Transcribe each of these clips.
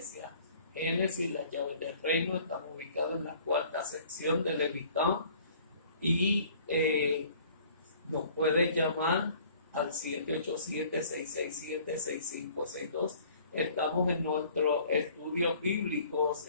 iglesia. Génesis, las llaves del reino, estamos ubicados en la cuarta sección de Levitán y nos puede llamar al 787-667-6562. Estamos en nuestros estudios bíblicos,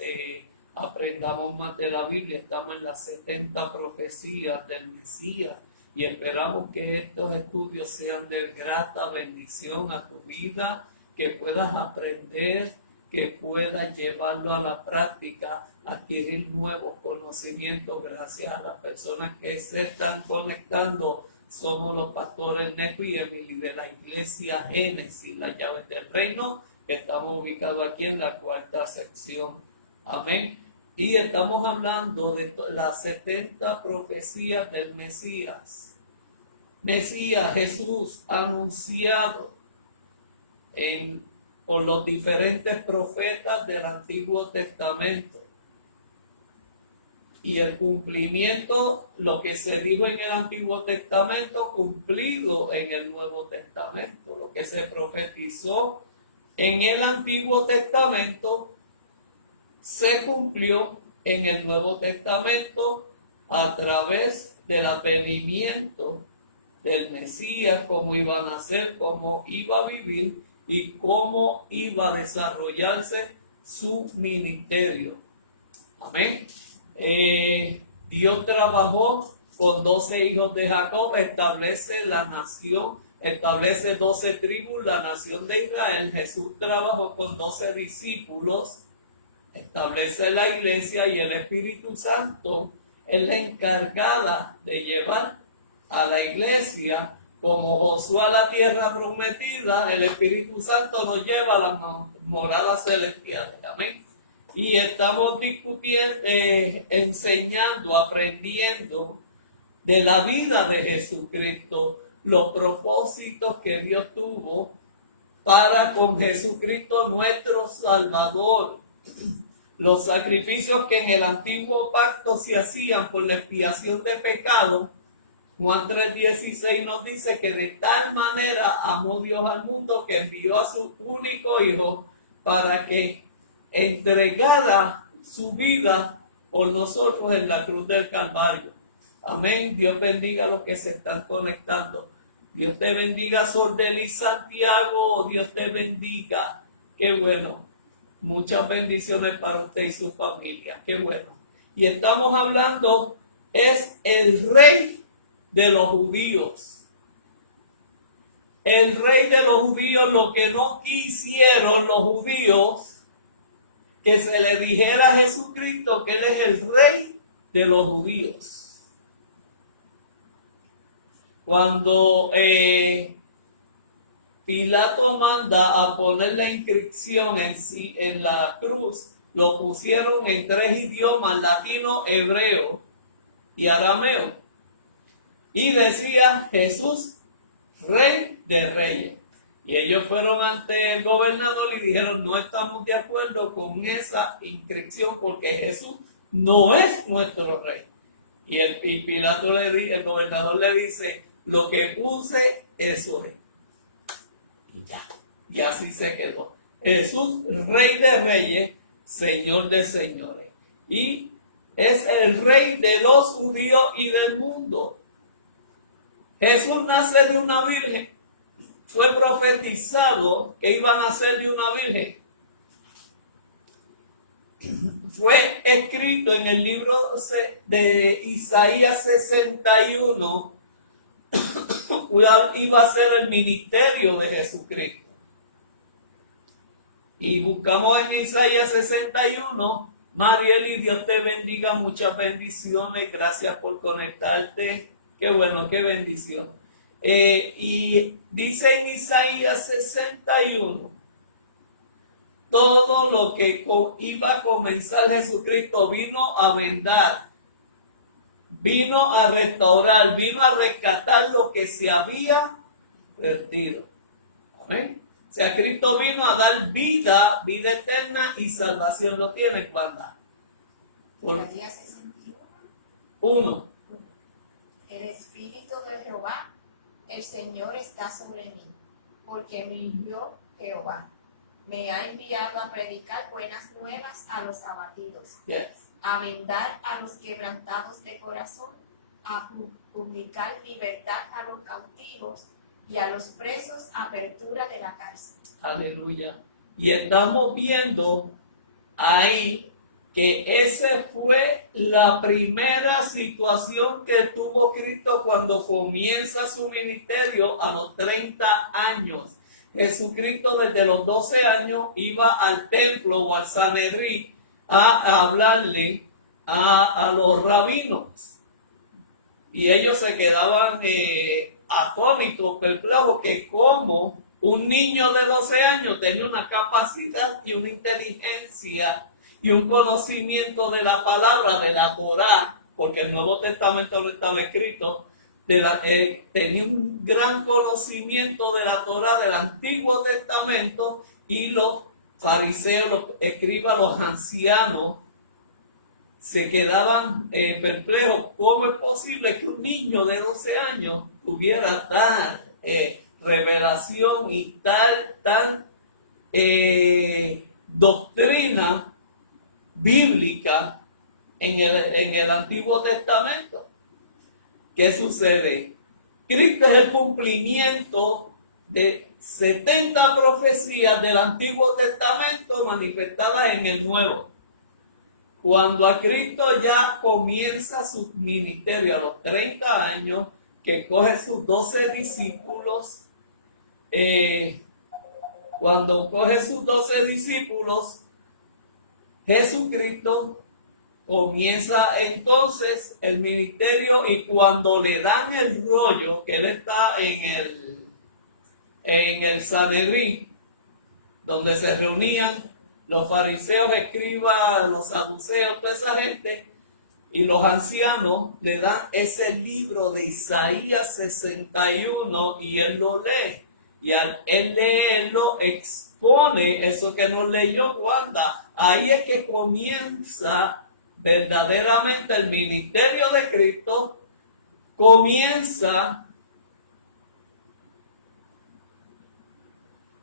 aprendamos más de la Biblia, estamos en las 70 profecías del Mesías y esperamos que estos estudios sean de grata bendición a tu vida, que puedas aprender, que puedas llevarlo a la práctica, adquirir nuevos conocimientos gracias a las personas que se están conectando. Somos los pastores Neco y Emily de la iglesia Génesis, las llaves del reino, que estamos ubicados aquí en la cuarta sección. Amén. Y estamos hablando de las 70 profecías del Mesías. Mesías, Jesús, anunciado por los diferentes profetas del Antiguo Testamento. Y el cumplimiento, lo que se dijo en el Antiguo Testamento, cumplido en el Nuevo Testamento. Lo que se profetizó en el Antiguo Testamento se cumplió en el Nuevo Testamento a través del advenimiento del Mesías, cómo iba a nacer, cómo iba a vivir y cómo iba a desarrollarse su ministerio. Amén. Dios trabajó con 12 hijos de Jacob, establece la nación, establece 12 tribus, la nación de Israel. Jesús trabajó con 12 discípulos, establece la iglesia y el Espíritu Santo es la encargada de llevar a la iglesia como Josué a la tierra prometida. El Espíritu Santo nos lleva a las moradas celestiales. Amén. Y estamos discutiendo, enseñando, aprendiendo de la vida de Jesucristo, los propósitos que Dios tuvo para con Jesucristo nuestro Salvador. Los sacrificios que en el antiguo pacto se hacían por la expiación de pecado. Juan 3:16 nos dice que de tal manera amó Dios al mundo que envió a su único Hijo para que entregara su vida por nosotros en la cruz del Calvario. Amén. Dios bendiga a los que se están conectando. Dios te bendiga, Sordelis Santiago. Dios te bendiga. Qué bueno. Muchas bendiciones para usted y su familia. Qué bueno. Y estamos hablando, es el rey de los judíos. El rey de los judíos, lo que no quisieron los judíos, que se le dijera a Jesucristo que Él es el rey de los judíos. Cuando Pilato manda a poner la inscripción en la cruz, lo pusieron en 3 idiomas, latino, hebreo y arameo. Y decía Jesús, Rey de Reyes. Y ellos fueron ante el gobernador y dijeron, no estamos de acuerdo con esa inscripción porque Jesús no es nuestro rey. Y Pilato el gobernador le dice, lo que puse, eso es. Y ya, y así se quedó. Jesús, Rey de Reyes, Señor de Señores. Y es el Rey de los judíos y del mundo. Jesús nace de una virgen. Fue profetizado que iba a nacer de una virgen. Fue escrito en el libro de Isaías 61, cuál iba a ser el ministerio de Jesucristo. Y buscamos en Isaías 61, Marieli, Dios te bendiga, muchas bendiciones, gracias por conectarte, qué bueno, qué bendición. Y dice en Isaías 61, todo lo que iba a comenzar Jesucristo vino a vendar, vino a restaurar, vino a rescatar lo que se había perdido. Amén. O sea, Cristo vino a dar vida, vida eterna y salvación. ¿Lo tiene, Wanda? Isaías 61. 1. El Espíritu de Jehová, el Señor está sobre mí, porque me envió Jehová me ha enviado a predicar buenas nuevas a los abatidos, Yes. a vendar a los quebrantados de corazón, a publicar libertad a los cautivos y a los presos apertura de la cárcel. Aleluya. Y estamos viendo ahí que esa fue la primera situación que tuvo Cristo cuando comienza su ministerio a los 30 años. Jesucristo desde los 12 años iba al templo o al Sanedrín a hablarle a los rabinos. Y ellos se quedaban atónitos, perplejos, que como un niño de 12 años tenía una capacidad y una inteligencia y un conocimiento de la palabra, de la Torá, porque el Nuevo Testamento no estaba escrito, tenía un gran conocimiento de la Torá del Antiguo Testamento, y los fariseos, los escribas, los ancianos, se quedaban perplejos. ¿Cómo es posible que un niño de 12 años tuviera tal revelación y tal doctrina bíblica en el Antiguo Testamento? ¿Qué sucede? Cristo es el cumplimiento de 70 profecías del Antiguo Testamento manifestadas en el Nuevo. Cuando a Cristo ya comienza su ministerio a los 30 años, que coge sus 12 discípulos, cuando coge sus 12 discípulos, Jesucristo comienza entonces el ministerio, y cuando le dan el rollo, que él está en el Sanedrín, donde se reunían los fariseos, escribas, los saduceos, toda esa gente, y los ancianos, le dan ese libro de Isaías 61 y él lo lee. Y al él leerlo, expone eso que nos leyó Wanda. Ahí es que comienza verdaderamente el ministerio de Cristo, comienza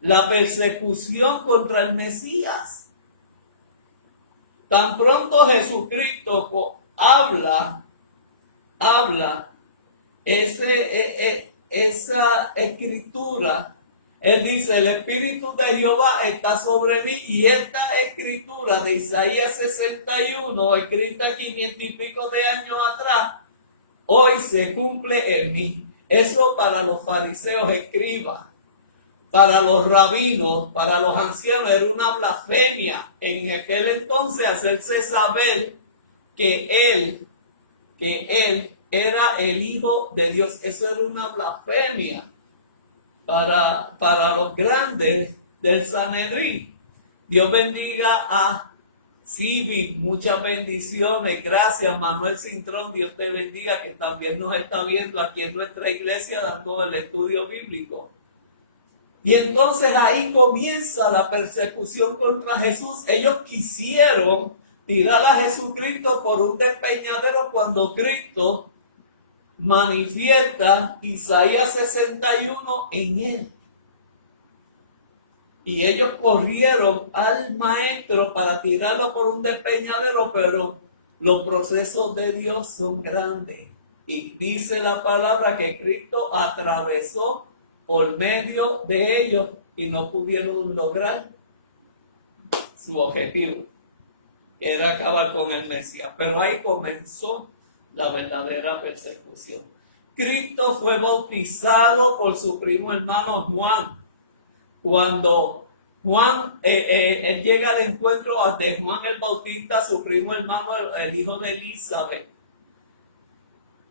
la persecución contra el Mesías. Tan pronto Jesucristo habla esa escritura, él dice: el Espíritu de Jehová está sobre mí, y esta escritura de Isaías 61, escrita 500 y pico de años atrás, hoy se cumple en mí. Eso para los fariseos, escribas, para los rabinos, para los ancianos, era una blasfemia en aquel entonces hacerse saber que él era el Hijo de Dios. Eso era una blasfemia para los grandes del Sanedrín. Dios bendiga a Civi, muchas bendiciones. Gracias, Manuel Cintrón, Dios te bendiga, que también nos está viendo aquí en nuestra iglesia dando el estudio bíblico. Y entonces ahí comienza la persecución contra Jesús. Ellos quisieron tirar a Jesucristo por un despeñadero cuando Cristo manifiesta Isaías 61 en él. Y ellos corrieron al maestro para tirarlo por un despeñadero, pero los procesos de Dios son grandes. Y dice la palabra que Cristo atravesó por medio de ellos y no pudieron lograr su objetivo, que era acabar con el Mesías. Pero ahí comenzó la verdadera persecución. Cristo fue bautizado por su primo hermano Juan. Cuando Juan, él llega al encuentro ante Juan el Bautista, su primo hermano, el hijo de Elizabeth.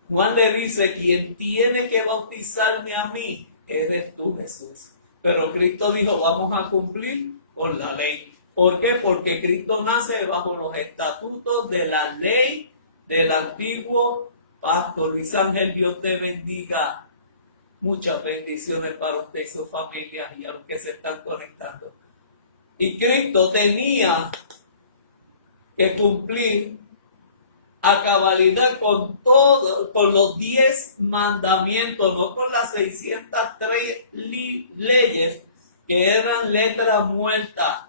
Juan le dice: quien tiene que bautizarme a mí eres tú, Jesús. Pero Cristo dijo: vamos a cumplir con la ley. ¿Por qué? Porque Cristo nace bajo los estatutos de la ley del antiguo pacto. Luis Ángel, Dios te bendiga. Muchas bendiciones para usted y su familia y a los que se están conectando. Y Cristo tenía que cumplir a cabalidad con todo, con los 10 mandamientos, no con las 603 leyes que eran letras muertas,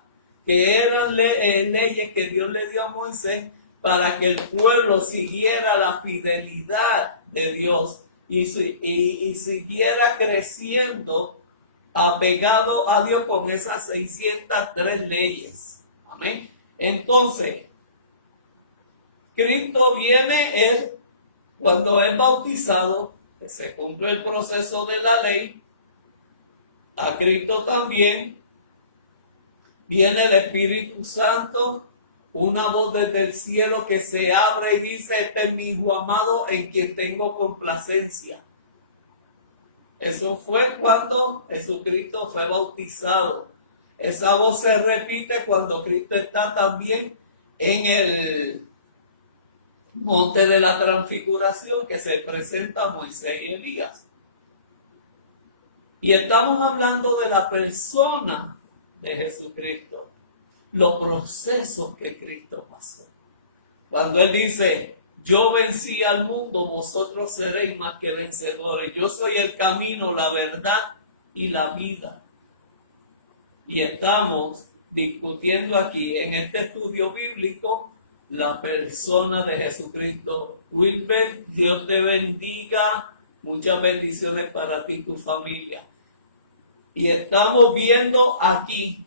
que eran leyes que Dios le dio a Moisés para que el pueblo siguiera la fidelidad de Dios y siguiera creciendo apegado a Dios con esas 603 leyes. Amén. Entonces, Cristo viene cuando es bautizado, que se cumple el proceso de la ley. A Cristo también viene el Espíritu Santo, una voz desde el cielo que se abre y dice: este es mi hijo amado en quien tengo complacencia. Eso fue cuando Jesucristo fue bautizado. Esa voz se repite cuando Cristo está también en el monte de la transfiguración, que se presenta a Moisés y Elías. Y estamos hablando de la persona de Jesucristo, los procesos que Cristo pasó. Cuando Él dice: yo vencí al mundo, vosotros seréis más que vencedores. Yo soy el camino, la verdad y la vida. Y estamos discutiendo aquí en este estudio bíblico la persona de Jesucristo. Wilber, Dios te bendiga. Muchas bendiciones para ti y tu familia. Y estamos viendo aquí,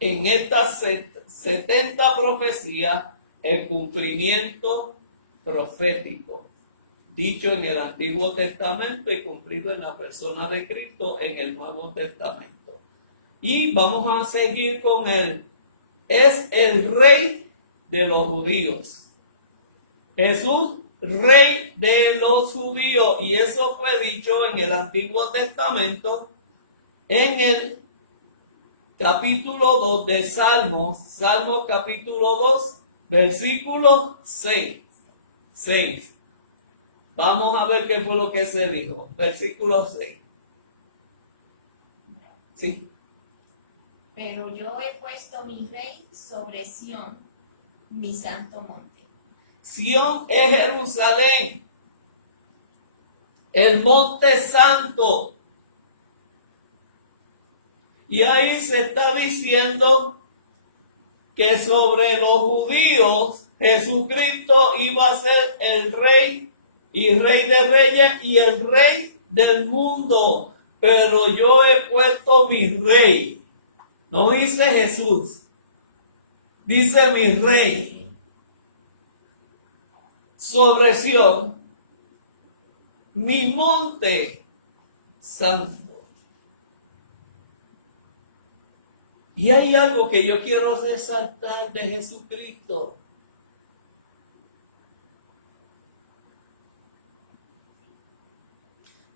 en estas 70 profecías, el cumplimiento profético, dicho en el Antiguo Testamento y cumplido en la persona de Cristo en el Nuevo Testamento. Y vamos a seguir con él. Es el rey de los judíos. Jesús, rey de los judíos. Y eso fue dicho en el Antiguo Testamento, en el capítulo 2 de Salmos. Salmos capítulo 2, versículo 6. Vamos a ver qué fue lo que se dijo. Versículo 6. Sí. Pero yo he puesto mi rey sobre Sión, mi santo monte. Sión es Jerusalén, el monte santo. Y ahí se está diciendo que sobre los judíos Jesucristo iba a ser el rey y rey de reyes y el rey del mundo. Pero yo he puesto mi rey. No dice Jesús, dice mi rey sobre Sión, mi monte santo. Y hay algo que yo quiero resaltar de Jesucristo.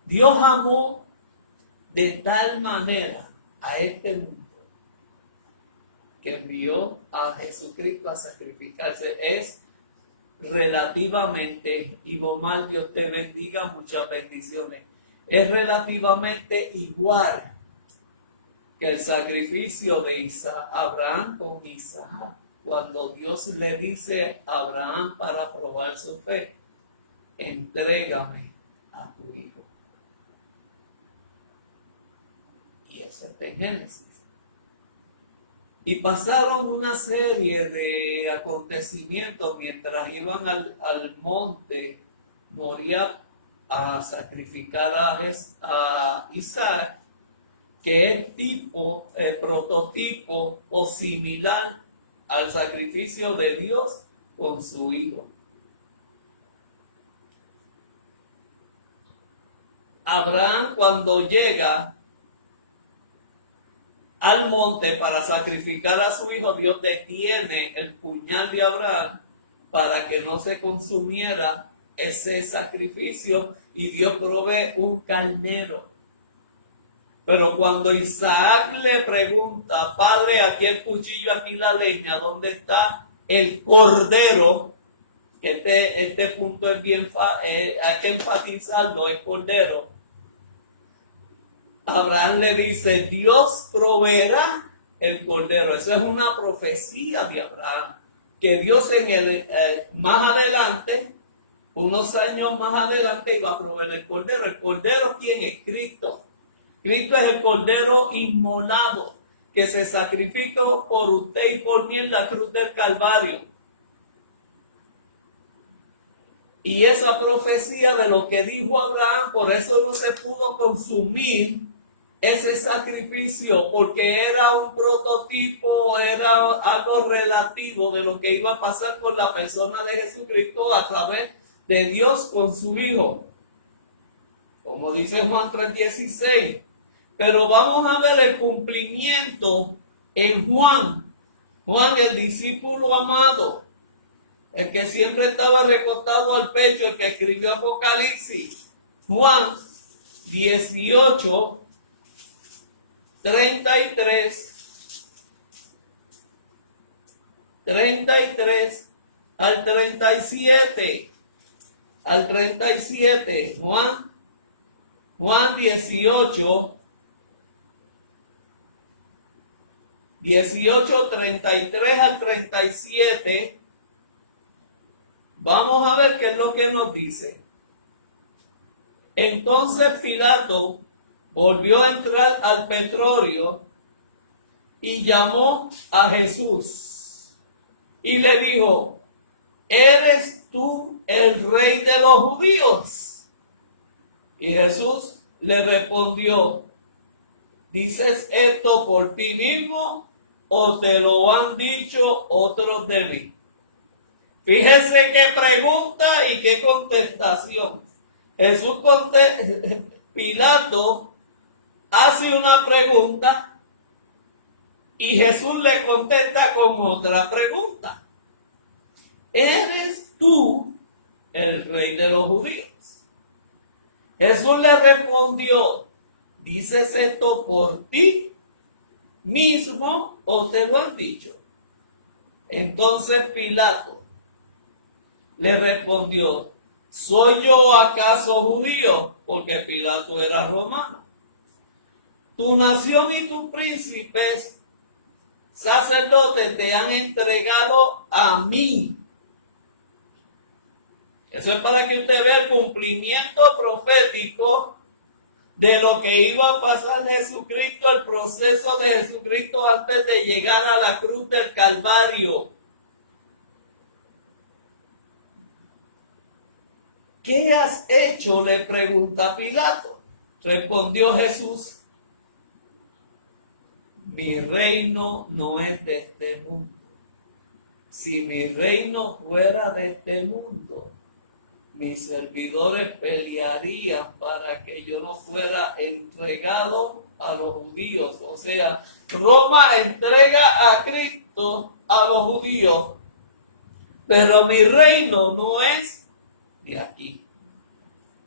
Dios amó de tal manera a este mundo que envió a Jesucristo a sacrificarse. Es relativamente, y Bomar, Dios te bendiga, muchas bendiciones. Es relativamente igual que el sacrificio de Abraham con Isaac. Cuando Dios le dice a Abraham para probar su fe: entrégame a tu hijo. Y eso está en Génesis. Y pasaron una serie de acontecimientos mientras iban al monte Moriah a sacrificar a Isaac, que es prototipo o similar al sacrificio de Dios con su hijo. Abraham, cuando llega al monte para sacrificar a su hijo, Dios detiene el puñal de Abraham para que no se consumiera ese sacrificio, y Dios provee un carnero. Pero cuando Isaac le pregunta: padre, aquí el cuchillo, aquí la leña, ¿dónde está el cordero? Este punto es bien hay que enfatizarlo, el cordero. Abraham le dice: Dios proveerá el cordero. Eso es una profecía de Abraham, que Dios más adelante, unos años más adelante, iba a proveer el cordero. ¿El cordero quién es? Cristo. Cristo es el Cordero inmolado que se sacrificó por usted y por mí en la cruz del Calvario. Y esa profecía de lo que dijo Abraham, por eso no se pudo consumir ese sacrificio, porque era un prototipo, era algo relativo de lo que iba a pasar con la persona de Jesucristo a través de Dios con su Hijo. Como dice Juan 3:16. Pero vamos a ver el cumplimiento en Juan. Juan, el discípulo amado, el que siempre estaba recostado al pecho, el que escribió Apocalipsis. Juan 18, 33 al 37. Al 37. Juan 18, 33 al 37. Vamos a ver qué es lo que nos dice. Entonces Pilato volvió a entrar al pretorio y llamó a Jesús y le dijo: ¿eres tú el rey de los judíos? Y Jesús le respondió: ¿dices esto por ti mismo o te lo han dicho otros de mí? Fíjense qué pregunta y qué contestación. Pilato hace una pregunta y Jesús le contesta con otra pregunta. ¿Eres tú el rey de los judíos? Jesús le respondió: ¿dices esto por ti mismo o te lo han dicho? Entonces Pilato le respondió: ¿soy yo acaso judío? Porque Pilato era romano. Tu nación y tus príncipes sacerdotes te han entregado a mí. Eso es para que usted vea el cumplimiento profético de lo que iba a pasar Jesucristo, el proceso de Jesucristo antes de llegar a la cruz del Calvario. ¿Qué has hecho?, le pregunta Pilato. Respondió Jesús: mi reino no es de este mundo. Si mi reino fuera de este mundo, mis servidores pelearían para que yo no fuera entregado a los judíos. O sea, Roma entrega a Cristo a los judíos, pero mi reino no es de aquí.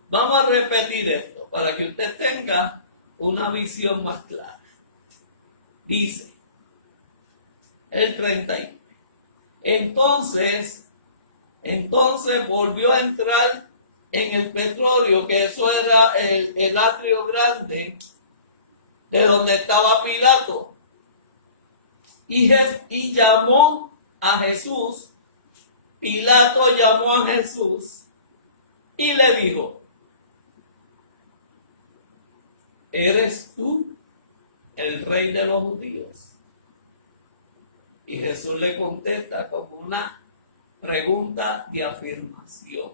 Vamos a repetir esto para que usted tenga una visión más clara. Dice el 31. Entonces volvió a entrar en el pretorio, que eso era el atrio grande de donde estaba Pilato, y llamó a Jesús. Pilato llamó a Jesús y le dijo: ¿eres tú el rey de los judíos? Y Jesús le contesta con una pregunta de afirmación.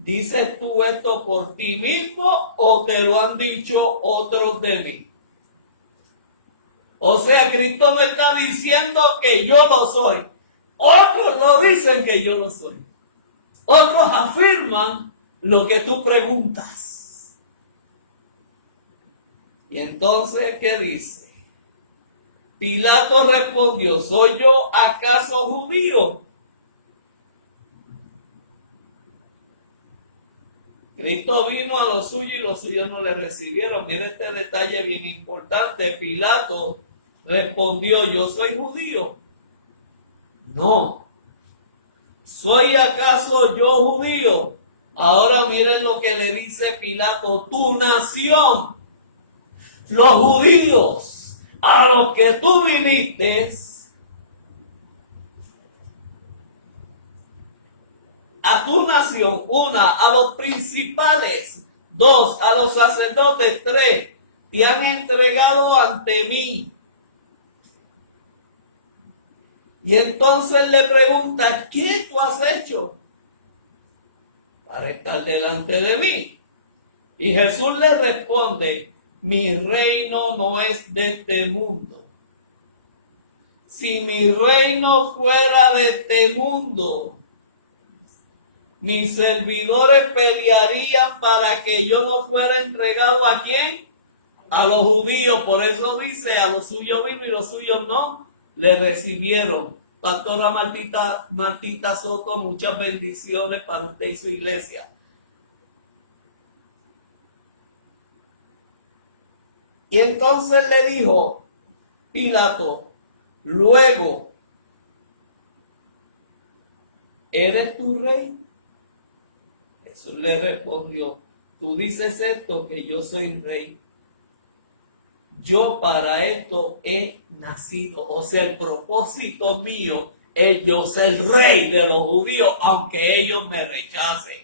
¿Dices tú esto por ti mismo o te lo han dicho otros de mí? O sea, Cristo me está diciendo que yo lo soy. Otros no dicen que yo lo soy. Otros afirman lo que tú preguntas. Y entonces, ¿qué dice? Pilato respondió: ¿soy yo acaso judío? Cristo vino a los suyos y los suyos no le recibieron. Mira este detalle bien importante. Pilato respondió: ¿yo soy judío? No. ¿Soy acaso yo judío? Ahora miren lo que le dice Pilato: tu nación, los judíos a los que tú viniste, a tu nación, a los principales 2, a los sacerdotes. 3, te han entregado ante mí. Y entonces le pregunta, ¿qué tú has hecho para estar delante de mí? Y Jesús le responde, mi reino no es de este mundo. Si mi reino fuera de este mundo, mis servidores pelearían para que yo no fuera entregado ¿a quién? A los judíos. Por eso dice, a los suyos vino y los suyos no le recibieron. Pastora Martita Soto, muchas bendiciones para usted y su iglesia. Y entonces le dijo Pilato, luego, ¿eres tu rey? Jesús le respondió, tú dices esto, que yo soy rey. Yo para esto he nacido, o sea, el propósito mío es yo ser rey de los judíos, aunque ellos me rechacen.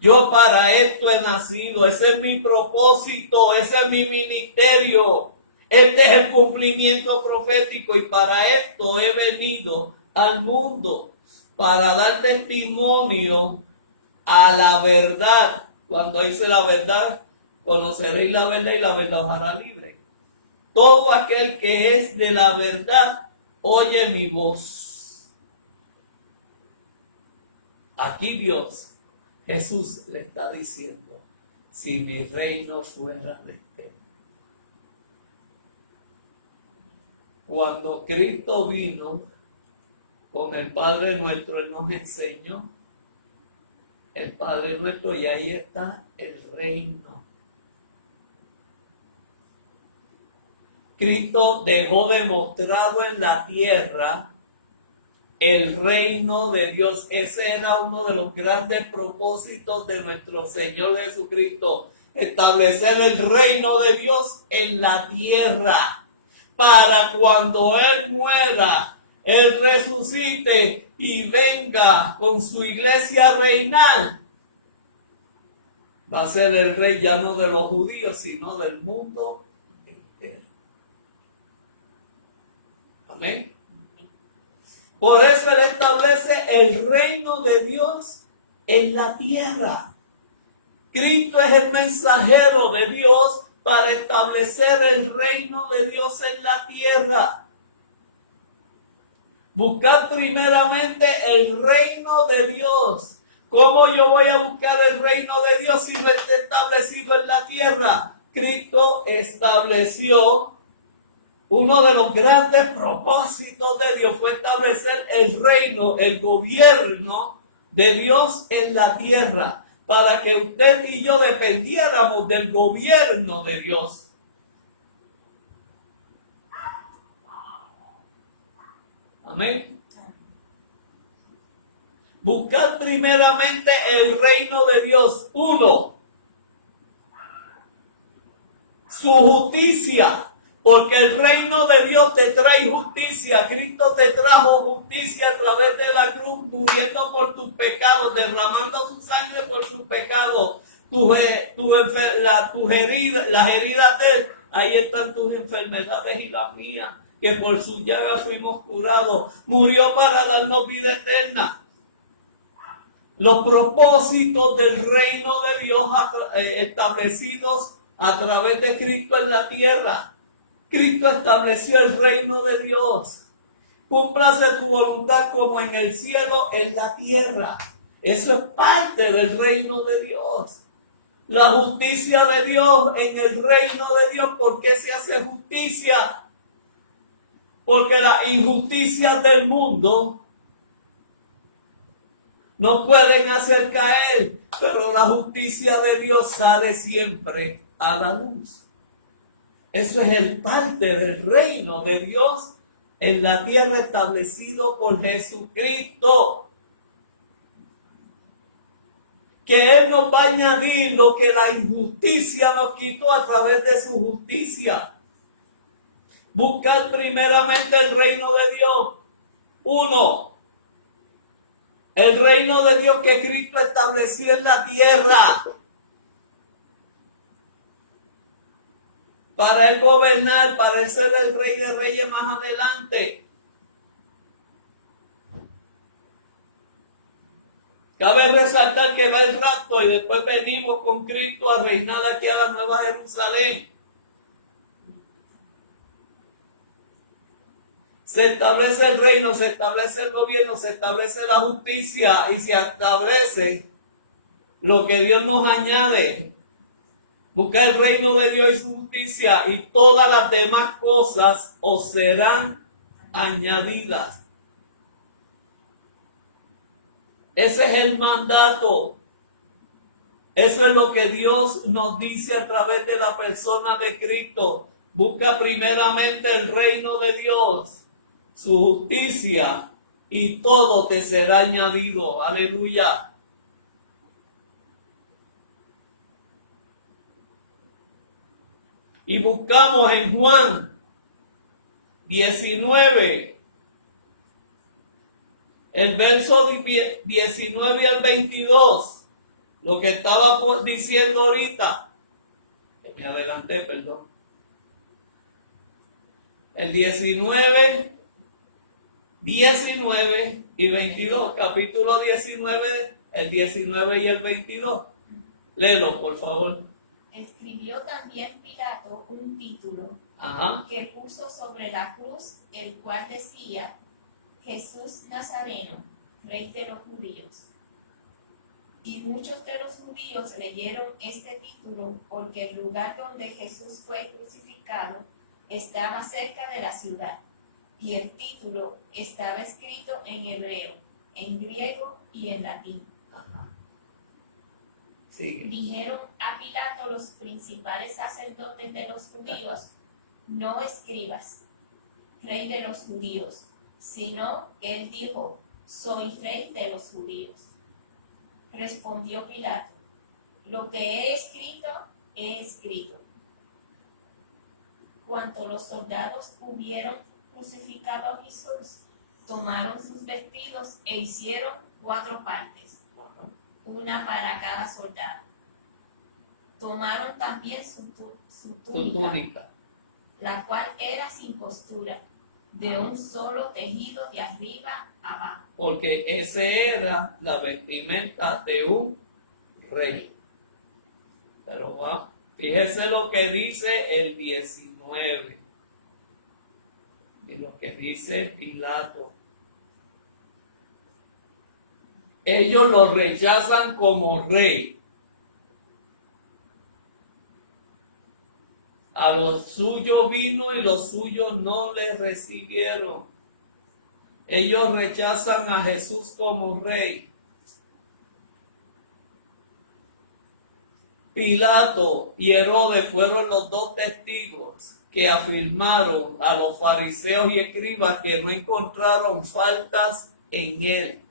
Yo para esto he nacido, ese es mi propósito, ese es mi ministerio. Este es el cumplimiento profético y para esto he venido al mundo, para dar testimonio a la verdad. Cuando dice la verdad, conoceréis la verdad y la verdad os hará libre. Todo aquel que es de la verdad, oye mi voz. Aquí Dios, Jesús le está diciendo, si mi reino fuera de este. Cuando Cristo vino con el Padre nuestro, Él nos enseñó el Padre nuestro y ahí está el reino. Cristo dejó demostrado en la tierra el reino de Dios. Ese era uno de los grandes propósitos de nuestro Señor Jesucristo. Establecer el reino de Dios en la tierra. Para cuando Él muera, Él resucite y venga con su iglesia reinal. Va a ser el rey ya no de los judíos, sino del mundo entero. Amén. Por eso Él establece el reino de Dios en la tierra. Cristo es el mensajero de Dios para establecer el reino de Dios en la tierra. Buscar primeramente el reino de Dios. ¿Cómo yo voy a buscar el reino de Dios si no está establecido en la tierra? Cristo estableció uno de los grandes propósitos de Dios fue establecer el reino, el gobierno de Dios en la tierra, para que usted y yo dependiéramos del gobierno de Dios. Amén. Buscar primeramente el reino de Dios. 1. Su justicia. Porque el reino de Dios te trae justicia. Cristo te trajo justicia a través de la cruz, muriendo por tus pecados, derramando su sangre por sus pecados. Las heridas de Él, ahí están tus enfermedades y las mías, que por su llaga fuimos curados. Murió para darnos vida eterna. Los propósitos del reino de Dios establecidos a través de Cristo en la tierra. Cristo estableció el reino de Dios. Cúmplase tu voluntad como en el cielo, en la tierra. Eso es parte del reino de Dios. La justicia de Dios en el reino de Dios. ¿Por qué se hace justicia? Porque las injusticias del mundo no pueden hacer caer, pero la justicia de Dios sale siempre a la luz. Eso es el parte del reino de Dios en la tierra establecido por Jesucristo. Que Él nos va a añadir lo que la injusticia nos quitó a través de su justicia. Buscar primeramente el reino de Dios. 1. El reino de Dios que Cristo estableció en la tierra. para él gobernar, para él ser el rey de reyes más adelante. Cabe resaltar que va el rapto y después venimos con Cristo a reinar aquí a la Nueva Jerusalén. Se establece el reino, se establece el gobierno, se establece la justicia y se establece lo que Dios nos añade. Busca el reino de Dios y su justicia y todas las demás cosas os serán añadidas. Ese es el mandato. Eso es lo que Dios nos dice a través de la persona de Cristo. Busca primeramente el reino de Dios, su justicia, y todo te será añadido. Aleluya. Y buscamos en Juan 19, el verso 19 al 22, lo que estaba diciendo ahorita, que me adelanté, perdón. El 19 y 22, capítulo 19, el 19 y el 22. Léelo, por favor. Escribió también Pilato un título que puso sobre la cruz, el cual decía: Jesús Nazareno, Rey de los judíos. Y muchos de los judíos leyeron este título porque el lugar donde Jesús fue crucificado estaba cerca de la ciudad, y el título estaba escrito en hebreo, en griego y en latín. Sigue. Dijeron a Pilato los principales sacerdotes de los judíos: no escribas, Rey de los judíos, sino él dijo: soy Rey de los judíos. Respondió Pilato: lo que he escrito. Cuando los soldados hubieron crucificado a Jesús, tomaron sus vestidos e hicieron 4 partes, una para cada soldado. Tomaron también su túnica, la cual era sin costura, de un solo tejido de arriba abajo. Porque ese era la vestimenta de un rey. Pero fíjese lo que dice el 19 y lo que dice Pilato. Ellos lo rechazan como rey. A los suyos vino y los suyos no le recibieron. Ellos rechazan a Jesús como rey. Pilato y Herodes fueron los 2 testigos que afirmaron a los fariseos y escribas que no encontraron faltas en él.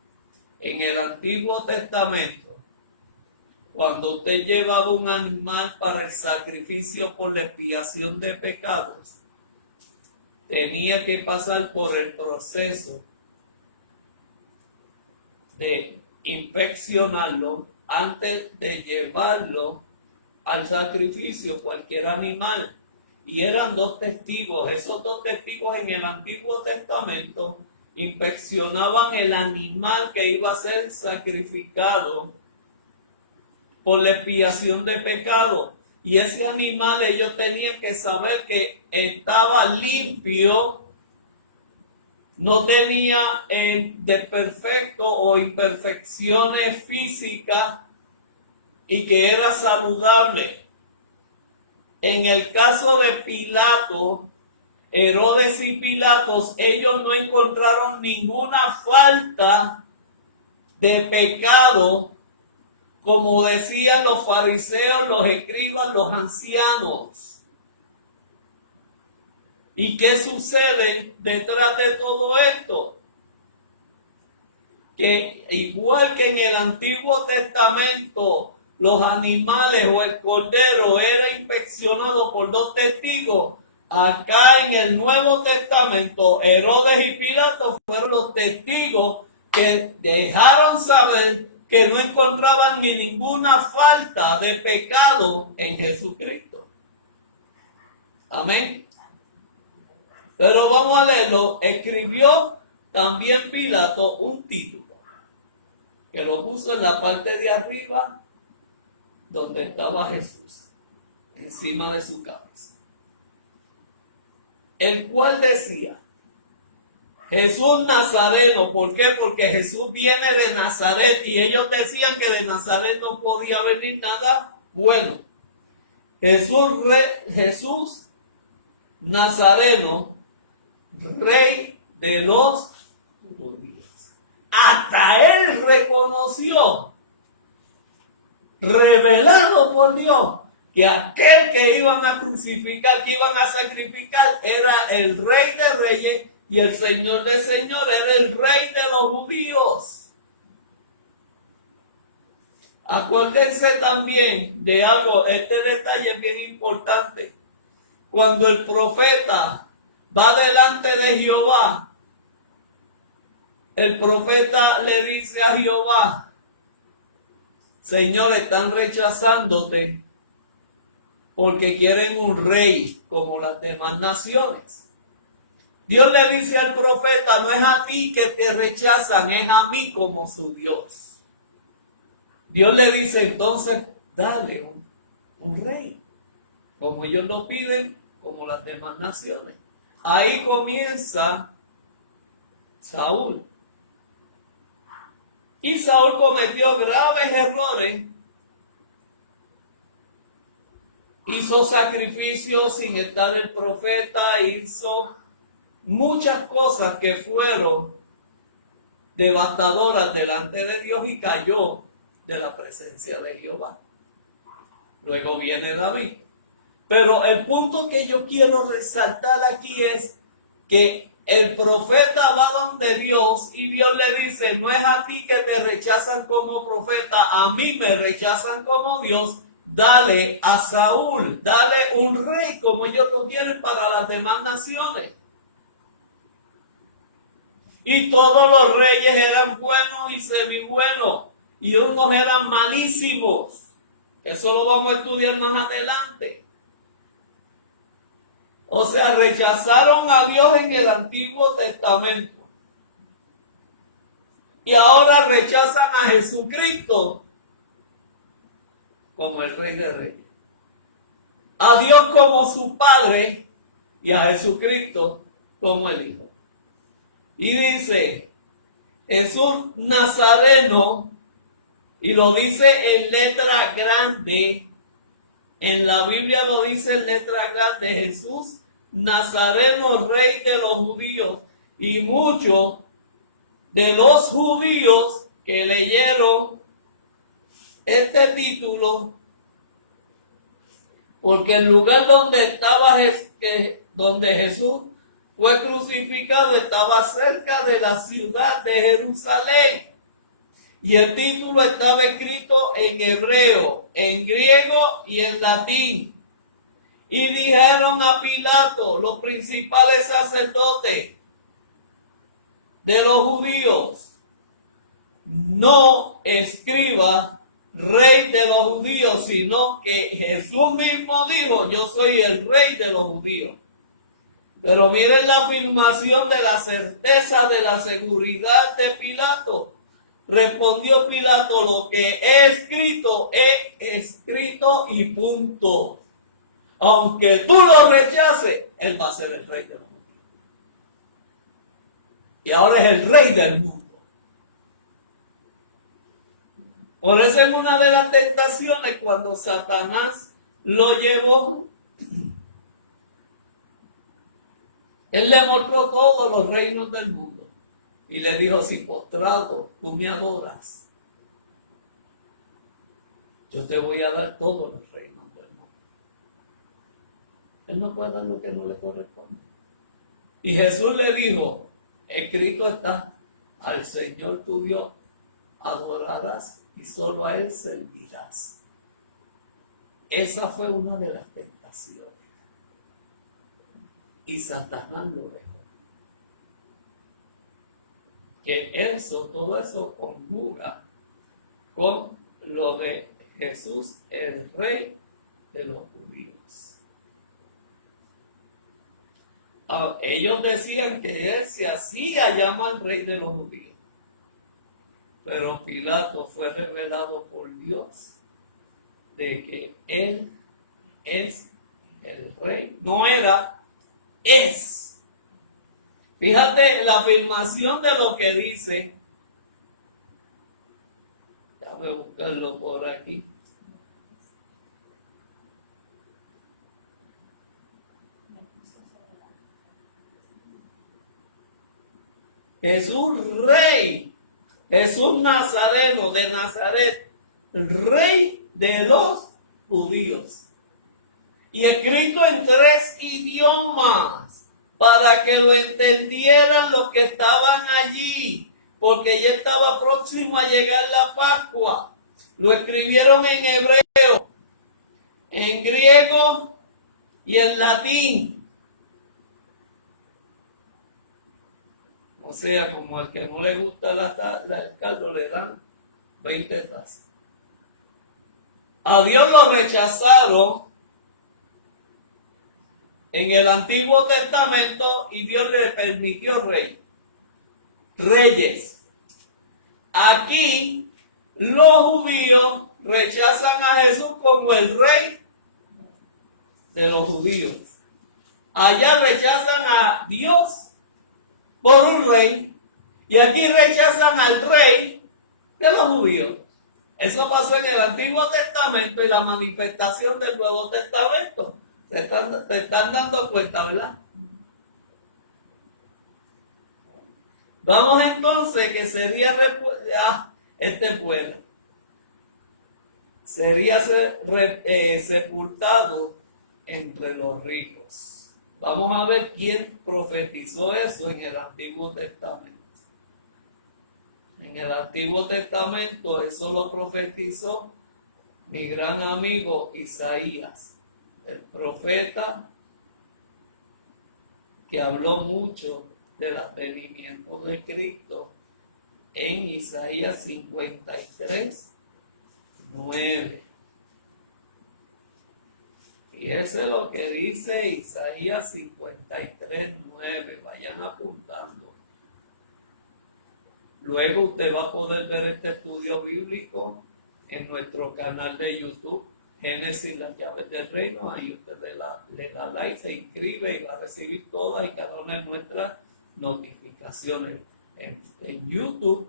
En el Antiguo Testamento, cuando usted llevaba un animal para el sacrificio por la expiación de pecados, tenía que pasar por el proceso de inspeccionarlo antes de llevarlo al sacrificio, cualquier animal. Y eran 2 testigos. Esos 2 testigos en el Antiguo Testamento inspeccionaban el animal que iba a ser sacrificado por la expiación de pecado. Y ese animal ellos tenían que saber que estaba limpio, no tenía desperfecto o imperfecciones físicas y que era saludable. En el caso de Pilato, Herodes y Pilatos, ellos no encontraron ninguna falta de pecado, como decían los fariseos, los escribas, los ancianos. ¿Y qué sucede detrás de todo esto? Que igual que en el Antiguo Testamento, los animales o el cordero era inspeccionado por 2 testigos, acá en el Nuevo Testamento, Herodes y Pilato fueron los testigos que dejaron saber que no encontraban ni ninguna falta de pecado en Jesucristo. Amén. Pero vamos a leerlo. Escribió también Pilato un título que lo puso en la parte de arriba donde estaba Jesús, encima de su cabeza, el cual decía: Jesús Nazareno. ¿Por qué? Porque Jesús viene de Nazaret y ellos decían que de Nazaret no podía venir nada bueno. Jesús Nazareno, Rey de los judíos. Hasta él reconoció, revelado por Dios, que aquel que iban a crucificar, que iban a sacrificar, era el Rey de Reyes y el Señor de Señores, era el Rey de los judíos. Acuérdense también de algo, este detalle es bien importante. Cuando el profeta va delante de Jehová, el profeta le dice a Jehová: Señor, están rechazándote porque quieren un rey como las demás naciones. Dios le dice al profeta: no es a ti que te rechazan, es a mí como su Dios. Dios le dice entonces: dale un rey, como ellos lo piden, como las demás naciones. Ahí comienza Saúl. Y Saúl cometió graves errores. Hizo sacrificios sin estar el profeta, hizo muchas cosas que fueron devastadoras delante de Dios y cayó de la presencia de Jehová. Luego viene David. Pero el punto que yo quiero resaltar aquí es que el profeta va donde Dios y Dios le dice: no es a ti que te rechazan como profeta, a mí me rechazan como Dios. Dale a Saúl, dale un rey como ellos lo tienen para las demás naciones. Y todos los reyes eran buenos y semibuenos, y unos eran malísimos. Eso lo vamos a estudiar más adelante. O sea, rechazaron a Dios en el Antiguo Testamento. Y ahora rechazan a Jesucristo como el Rey de Reyes. A Dios como su Padre y a Jesucristo como el Hijo. Y dice: Jesús Nazareno, y lo dice en letra grande. En la Biblia lo dice en letra grande: Jesús Nazareno, Rey de los judíos. Y muchos de los judíos que leyeron este título, porque el lugar donde estaba donde Jesús fue crucificado estaba cerca de la ciudad de Jerusalén. Y el título estaba escrito en hebreo, en griego y en latín. Y dijeron a Pilato, los principales sacerdotes de los judíos: no escriba Rey de los judíos, sino que Jesús mismo dijo: yo soy el Rey de los judíos. Pero miren la afirmación de la certeza, de la seguridad de Pilato. Respondió Pilato: lo que he escrito y punto. Aunque tú lo rechaces, él va a ser el Rey de los judíos. Y ahora es el Rey del mundo. Por eso en una de las tentaciones, cuando Satanás lo llevó, él le mostró todos los reinos del mundo. Y le dijo: si postrado tú me adoras, yo te voy a dar todos los reinos del mundo. Él no puede dar lo que no le corresponde. Y Jesús le dijo: escrito está, al Señor tu Dios adorarás y solo a Él servirás. Esa fue una de las tentaciones. Y Satanás lo dejó. Que todo eso conjuga con lo de Jesús, el Rey de los judíos. ellos decían que él se hacía llamar rey de los judíos. Pero Pilato fue revelado por Dios de que él es el rey. No era, es. Fíjate la afirmación de lo que dice. Déjame buscarlo por aquí. Jesús rey, Jesús Nazareno de Nazaret, rey de los judíos. Y escrito en 3 idiomas, para que lo entendieran los que estaban allí, porque ya estaba próximo a llegar la Pascua. Lo escribieron en hebreo, en griego y en latín. O sea, como al que no le gusta el caldo, le dan 20 tazas. A Dios lo rechazaron en el Antiguo Testamento y Dios le permitió reyes. Aquí los judíos rechazan a Jesús como el rey de los judíos. Allá rechazan a Dios por un rey, y aquí rechazan al rey de los judíos. Eso pasó en el Antiguo Testamento y la manifestación del Nuevo Testamento. Te están dando cuenta, ¿verdad? Vamos entonces, que sería este pueblo sería sepultado entre los ricos. Vamos a ver quién profetizó eso en el Antiguo Testamento. En el Antiguo Testamento eso lo profetizó mi gran amigo Isaías, el profeta que habló mucho del advenimiento de Cristo en Isaías 53, 9. Fíjese lo que dice Isaías 53, 9. Vayan apuntando. Luego usted va a poder ver este estudio bíblico en nuestro canal de YouTube, Génesis, las llaves del reino. Ahí usted le da like, se inscribe y va a recibir todas y cada una de nuestras notificaciones en YouTube.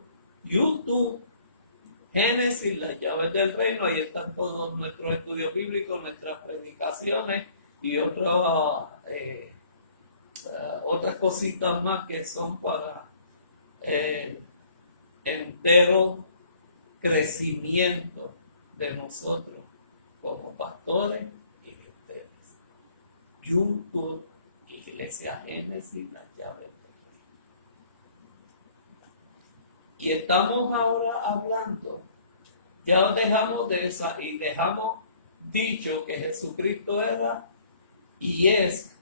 Génesis, las llaves del reino, ahí están todos nuestros estudios bíblicos, nuestras predicaciones y otras cositas más que son para entero crecimiento de nosotros como pastores y de ustedes. YouTube, Iglesia Génesis, las llaves del reino. Y estamos ahora hablando, ya dejamos de esa y dejamos dicho que Jesucristo era y es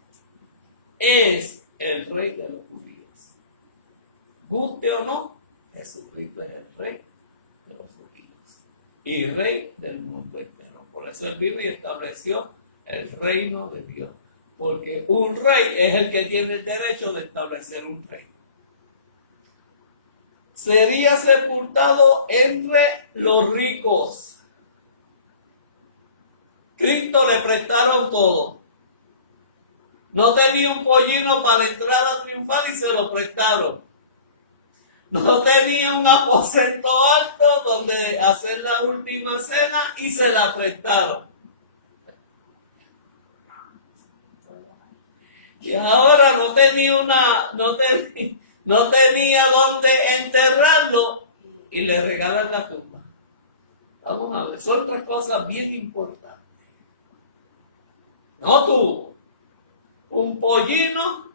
el rey de los judíos. Guste o no, Jesucristo es el rey de los judíos y rey del mundo entero. Por eso él vino y estableció el reino de Dios, porque un rey es el que tiene el derecho de establecer un reino. Sería sepultado entre los ricos. Cristo le prestaron todo. No tenía un pollino para la entrada triunfal y se lo prestaron. No tenía un aposento alto donde hacer la última cena y se la prestaron. Y ahora no tenía dónde enterrarlo y le regalan la tumba. Vamos a ver, son 3 cosas bien importantes. No tuvo un pollino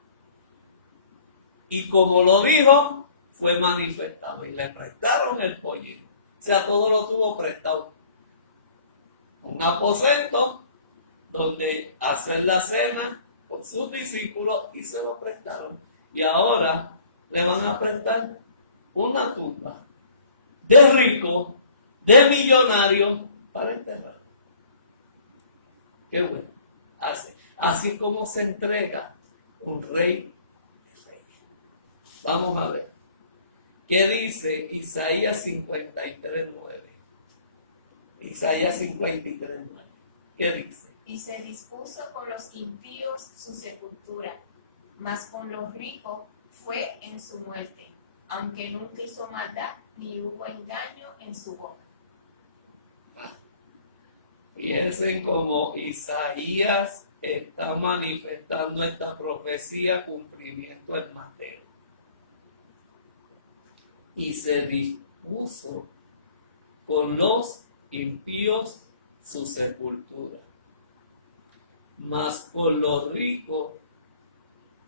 y como lo dijo, fue manifestado y le prestaron el pollino. O sea, todo lo tuvo prestado. Un aposento donde hacer la cena con sus discípulos y se lo prestaron. Y ahora le van a prestar una tumba de rico, de millonario, para enterrar. Qué bueno. Así como se entrega un rey. Vamos a ver. ¿Qué dice Isaías 53:9? Isaías 53:9. ¿Qué dice? Y se dispuso con los impíos su sepultura, mas con los ricos fue en su muerte, aunque nunca hizo maldad ni hubo engaño en su boca. Piensen cómo Isaías está manifestando esta profecía, cumplimiento en Mateo. Y se dispuso con los impíos su sepultura, mas con los ricos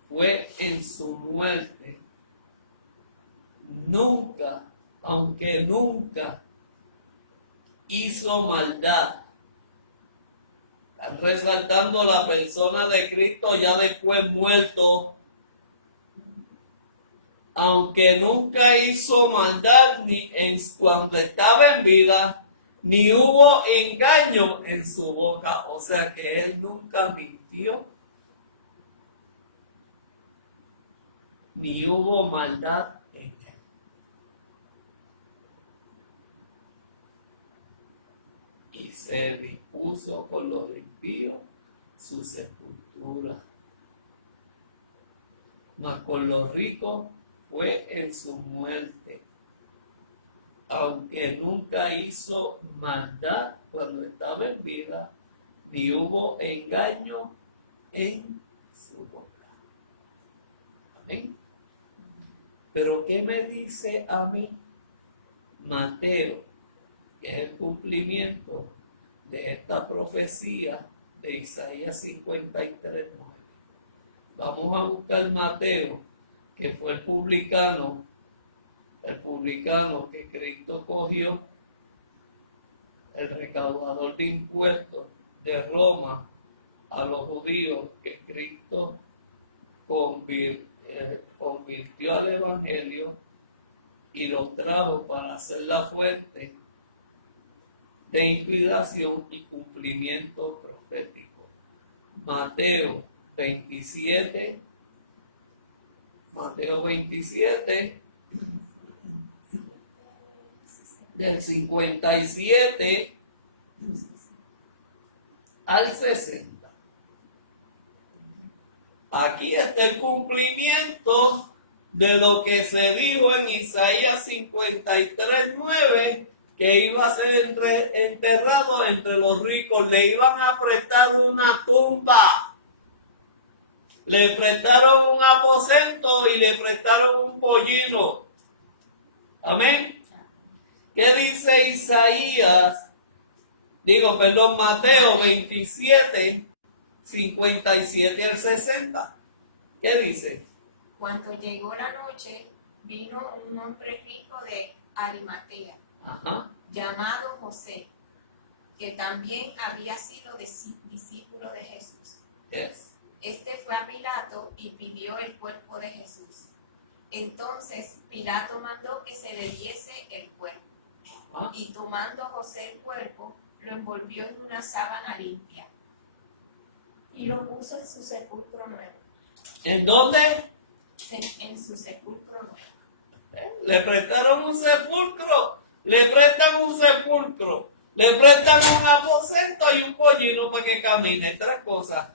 fue en su muerte. Nunca, aunque nunca hizo maldad. Están resaltando la persona de Cristo ya después muerto, aunque nunca hizo maldad ni cuando estaba en vida, ni hubo engaño en su boca, o sea que él nunca mintió, ni hubo maldad en él. Y se dispuso con los impíos su sepultura, mas con los ricos fue en su muerte, aunque nunca hizo maldad cuando estaba en vida, ni hubo engaño en su boca. Amén. Pero ¿qué me dice a mí Mateo? Que es el cumplimiento de esta profecía de Isaías 53:9. Vamos a buscar Mateo, que fue el publicano que Cristo cogió, el recaudador de impuestos de Roma a los judíos, que Cristo convirtió al Evangelio y los trajo para ser la fuente de inspiración y cumplimiento profético. Mateo 27, del 57 al 60. Aquí está el cumplimiento de lo que se dijo en Isaías 53:9, que iba a ser enterrado entre los ricos. Le iban a prestar una tumba, le prestaron un aposento y le prestaron un pollino. Amén. ¿Qué dice Mateo 27, 57 al 60? ¿Qué dice? Cuando llegó la noche, vino un hombre rico de Arimatea, llamado José, que también había sido discípulo de Jesús. Yes. Este fue a Pilato y pidió el cuerpo de Jesús. Entonces Pilato mandó que se le diese el cuerpo. Y tomando José el cuerpo, lo envolvió en una sábana limpia y lo puso en su sepulcro nuevo. ¿En dónde? En su sepulcro nuevo. Le prestaron un sepulcro, le prestan un sepulcro, le prestan un aposento y un pollino para que camine. 3 cosas.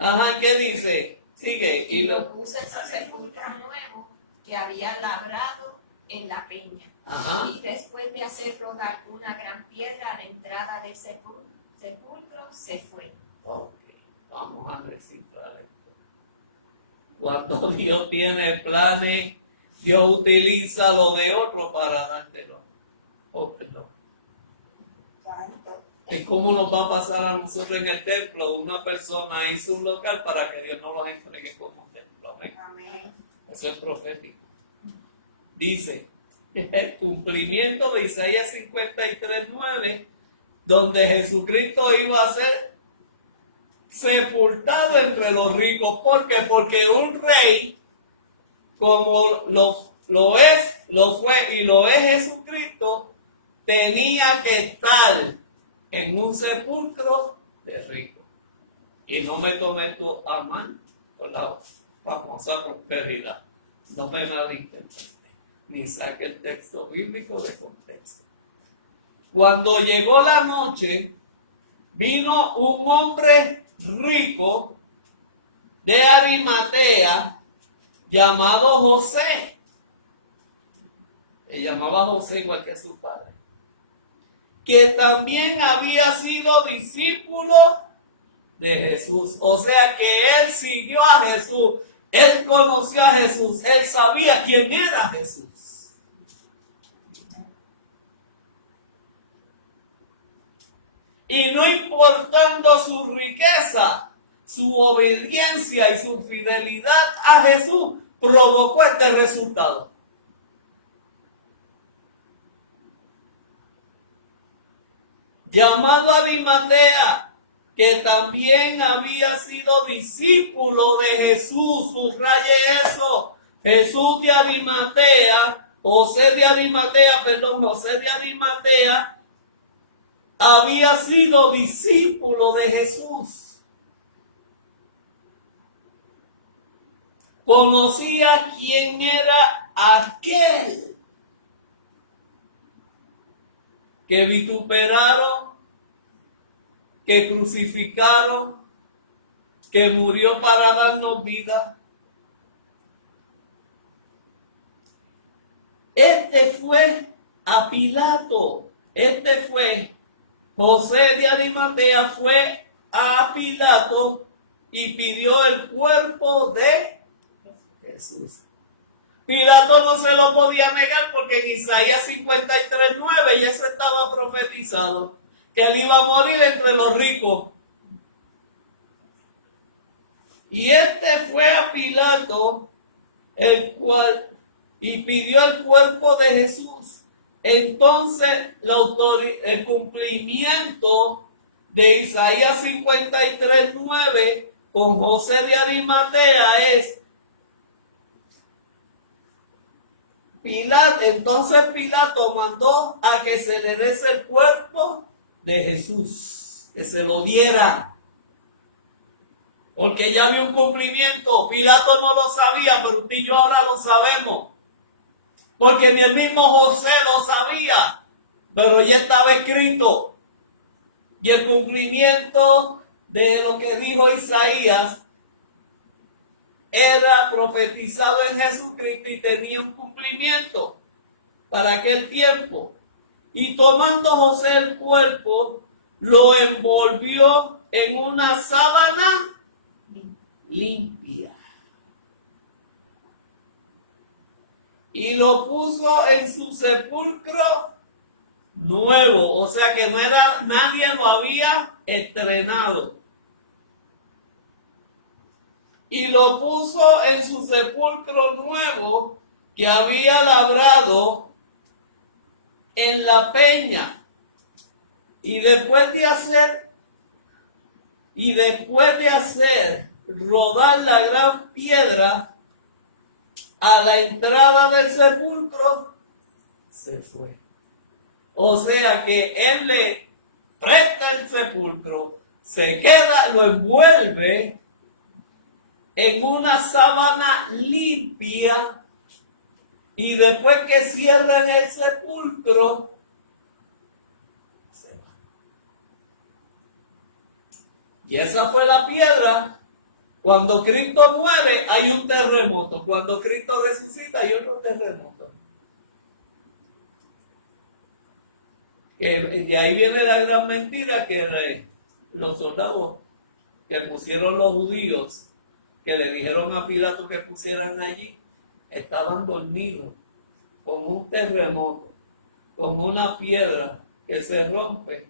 Ajá, ¿qué dice? Sigue. Y lo puso en su sepulcro nuevo que había labrado en la peña. Ajá. Y después de hacer rodar una gran piedra a la entrada del sepulcro, se fue. Ok, vamos a descifrar esto. Cuando Dios tiene planes, Dios utiliza lo de otro para dártelo. No. Es como nos va a pasar a nosotros en el templo. Una persona hizo un local para que Dios no los entregue como templo. Amén. Amén. Eso es profético. Dice el cumplimiento de Isaías 53:9, donde Jesucristo iba a ser sepultado entre los ricos. ¿Por qué? Porque un rey, como lo fue y lo es Jesucristo, tenía que estar en un sepulcro de rico. Y no me tomes tú a mal con la famosa prosperidad. No me malinterprete, ni saque el texto bíblico de contexto. Cuando llegó la noche, vino un hombre rico de Arimatea llamado José. Se llamaba José igual que su padre, que también había sido discípulo de Jesús. O sea que él siguió a Jesús, él conoció a Jesús, él sabía quién era Jesús. Y no importando su riqueza, su obediencia y su fidelidad a Jesús, provocó este resultado. Llamado Arimatea, que también había sido discípulo de Jesús, subraye eso, Jesús de Arimatea, José de Arimatea, había sido discípulo de Jesús. Conocía quién era aquel que vituperaron, que crucificaron, que murió para darnos vida. Este fue a Pilato, José de Arimatea fue a Pilato y pidió el cuerpo de Jesús. Pilato no se lo podía negar porque en Isaías 53:9 ya se estaba profetizado que él iba a morir entre los ricos. Y fue a Pilato, y pidió el cuerpo de Jesús. Entonces, el cumplimiento de Isaías 53:9 con José de Arimatea es entonces Pilato mandó a que se le diese el cuerpo de Jesús, que se lo diera. Porque ya había un cumplimiento. Pilato no lo sabía, pero usted y yo ahora lo sabemos. Porque ni el mismo José lo sabía, pero ya estaba escrito. Y el cumplimiento de lo que dijo Isaías era profetizado en Jesucristo y tenía un cumplimiento para aquel tiempo. Y tomando José el cuerpo, lo envolvió en una sábana limpia y lo puso en su sepulcro nuevo, o sea que nadie lo había estrenado. Y lo puso en su sepulcro nuevo que había labrado en la peña. Y después de hacer rodar la gran piedra a la entrada del sepulcro, se fue. O sea que él le presta el sepulcro, se queda, lo envuelve en una sábana limpia y después que cierran el sepulcro, se va. Y esa fue la piedra. Cuando Cristo muere hay un terremoto. Cuando Cristo resucita hay otro terremoto. Que de ahí viene la gran mentira que los soldados que pusieron los judíos, que le dijeron a Pilato que pusieran allí, estaban dormidos con un terremoto, con una piedra que se rompe,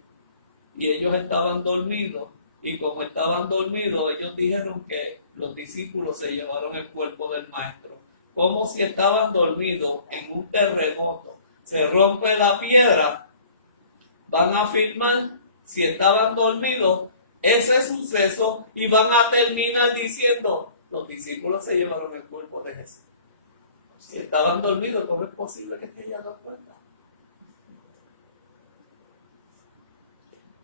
y ellos estaban dormidos, y como estaban dormidos, ellos dijeron que los discípulos se llevaron el cuerpo del maestro, como si estaban dormidos en un terremoto, se rompe la piedra, van a afirmar si estaban dormidos ese suceso y van a terminar diciendo, los discípulos se llevaron el cuerpo de Jesús. Si estaban dormidos, ¿cómo es posible que se hayan dado cuenta?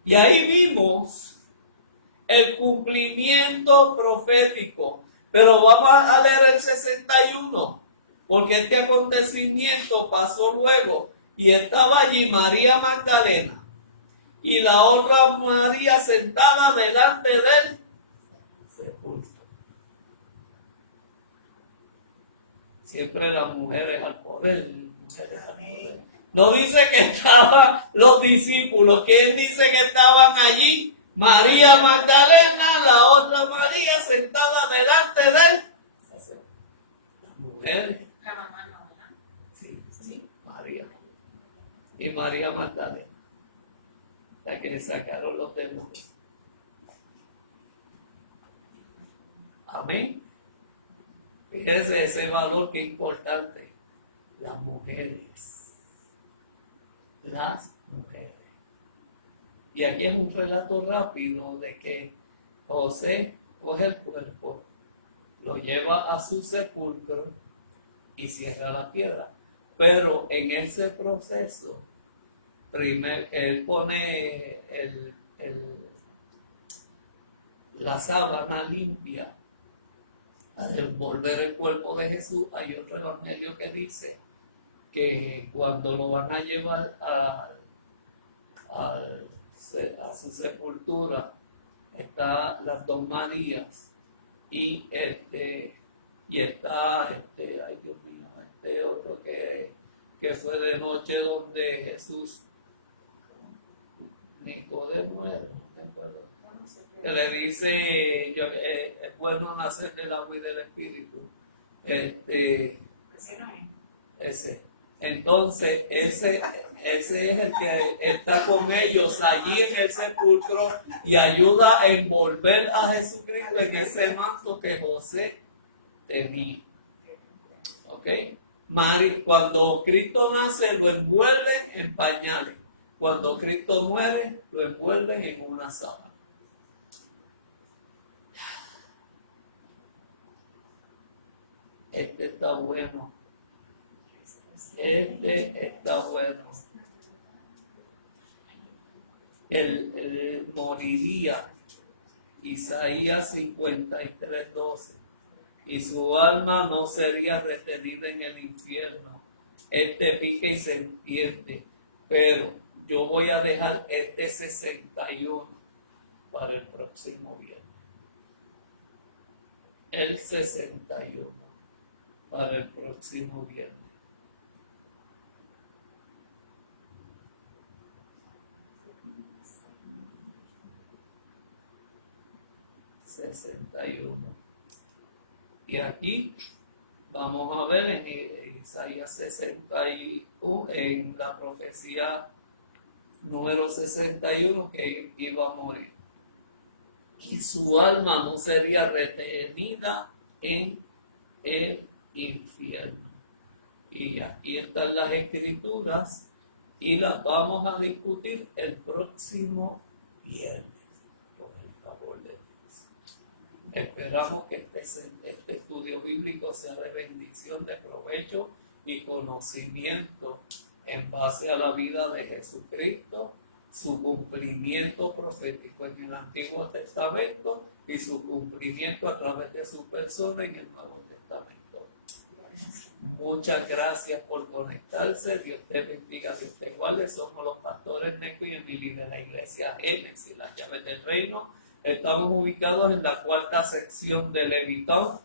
Y ahí vimos el cumplimiento profético. Pero vamos a leer el 61, porque este acontecimiento pasó luego, y estaba allí María Magdalena, y la otra María sentada delante del sepulcro. Siempre las mujeres al poder, mujeres al poder. No dice que estaban los discípulos, ¿quién dice que estaban allí? María Magdalena, la otra María sentada delante de él. Las mujeres. La mamá no, ¿verdad? Sí, María. Y María Magdalena, la que le sacaron los demonios. Amén. Fíjese ese valor que es importante. Las mujeres. Las mujeres. Y aquí es un relato rápido de que José coge el cuerpo, lo lleva a su sepulcro y cierra la piedra. Pero en ese proceso, primero él pone la sábana limpia al envolver el cuerpo de Jesús. Hay otro evangelio que dice que cuando lo van a llevar a su sepultura, están las dos Marías y está ay Dios mío, otro que fue de noche donde Jesús, Nicodemo era, no me acuerdo, que le dice es bueno nacer del agua y del espíritu. Ese. Entonces, ese es el que está con ellos allí en el sepulcro y ayuda a envolver a Jesucristo en ese manto que José tenía. ¿Ok? Cuando Cristo nace, lo envuelven en pañales. Cuando Cristo muere, lo envuelven en una sábana. Este está bueno. Este está bueno. Él moriría, Isaías 53:12, y su alma no sería retenida en el infierno. Pica y se entiende, pero yo voy a dejar 61 para el próximo viernes. El 61 para el próximo viernes. Y aquí vamos a ver en Isaías 61, en la profecía número 61, que iba a morir. Y su alma no sería retenida en el infierno. Y aquí están las escrituras y las vamos a discutir el próximo viernes. Esperamos que este estudio bíblico sea de bendición, de provecho y conocimiento en base a la vida de Jesucristo, su cumplimiento profético en el Antiguo Testamento y su cumplimiento a través de su persona en el Nuevo Testamento. Muchas gracias por conectarse. Dios te bendiga, Dios te guarde. Somos los pastores Neco y Emily de la iglesia Génesis, las llaves del reino. Estamos ubicados en la 4ª sección de Levitón.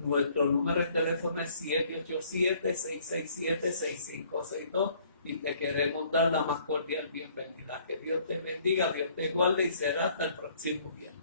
Nuestro número de teléfono es 787-667-6562 y te queremos dar la más cordial bienvenida. Que Dios te bendiga, Dios te guarde y será hasta el próximo viernes.